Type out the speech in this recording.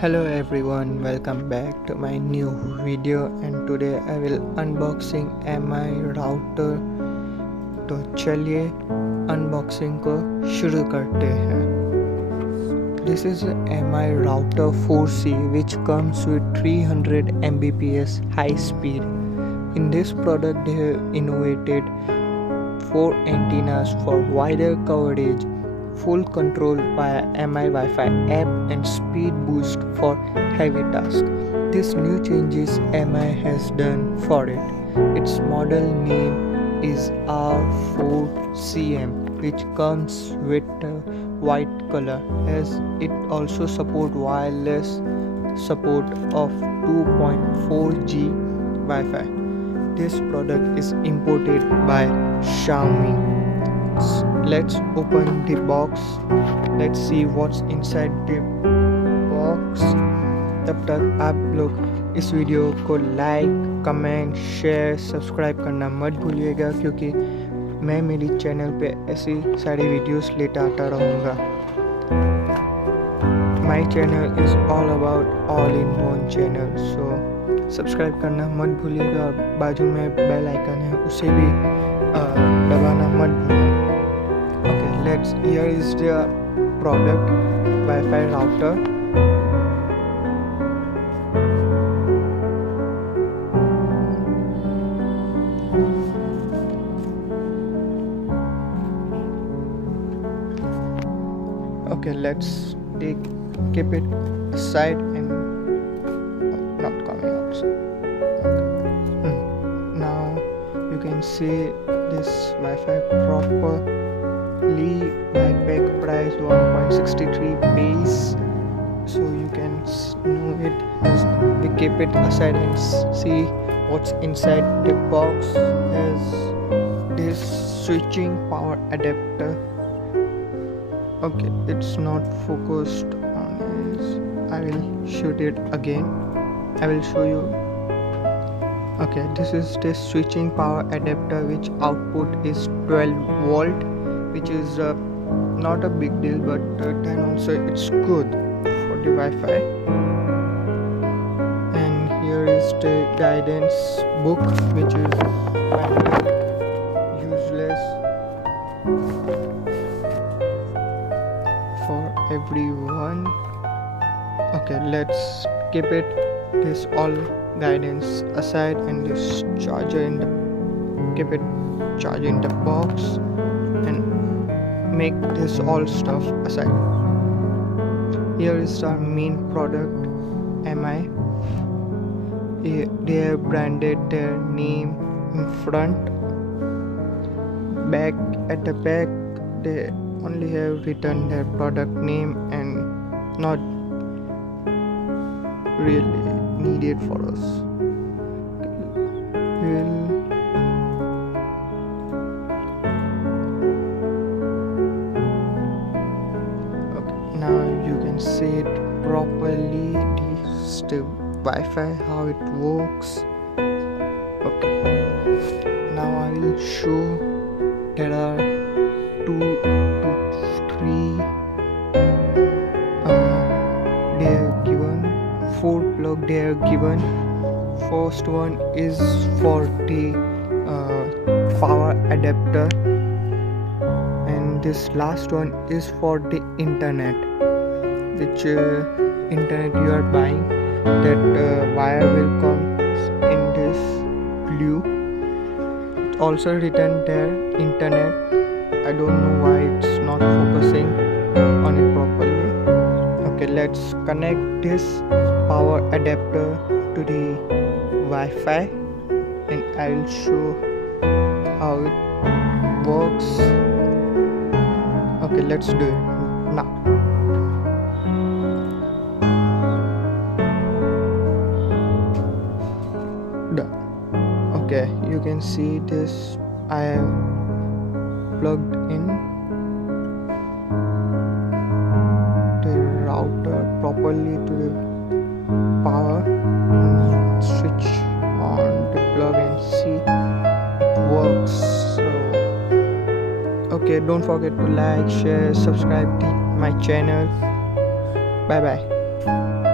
Hello everyone, welcome back to my new video and today I will unboxing MI router। तो चलिए unboxing को शुरू करते हैं। This is a MI router 4C which comes with 300 Mbps high speed. In this product they have innovated 4 antennas for wider coverage, full control via MI Wi-Fi app and speed boost for heavy tasks. This new changes MI has done for it. Its model name is R4CM which comes with a white color, as it also support wireless support of 2.4G Wi-Fi. This product is imported by Xiaomi. Let's open the box. Let's see what's inside the box. तब तक आप लोग इस video को like, comment, share, subscribe करना मत भूलिएगा, क्योंकि मैं मेरी चैनल पे ऐसी सारी वीडियोस लेता आता रहूँगा। My channel is all about all in one channel, so subscribe करना मत भूलिएगा और बाजू में बेल आइकन है उसे भी दबाना मत भूलिएगा। Here is the product Wi-Fi router. Okay, let's keep it aside and not coming out. Okay. Now you can see this Wi-Fi proper by pack price 1.63 base, so you can know it as we keep it aside and see what's inside the box. As this switching power adapter. Okay, it's not focused on this. I will shoot it again. I will show you. Okay, this is the switching power adapter which output is 12 volt, which is not a big deal, but then also it's good for the Wi-Fi. And here is the guidance book, which is kind useless for everyone. Okay, let's keep this all guidance aside and this charger keep it charge in the box and make this all stuff aside. Here is our main product, MI. They have branded their name in front. Back at the back they only have written their product name and not really needed for us. Now you can see it properly, this the Wi-Fi, how it works. Okay, now I will show there are 2 to 3 they are given, 4 plug they are given. First one is for the power adapter, and this last one is for the internet, which internet you are buying. That wire will come in this blue. It's also written there internet. I don't know why it's not focusing on it properly. Okay, let's connect this power adapter to the Wi-Fi and I will show how it works. Okay, let's do it now. Done. Okay, you can see this. I have plugged in the router properly to the power and switch on the plug and see it works. So okay, don't forget to like, share, subscribe to my channel. Bye bye.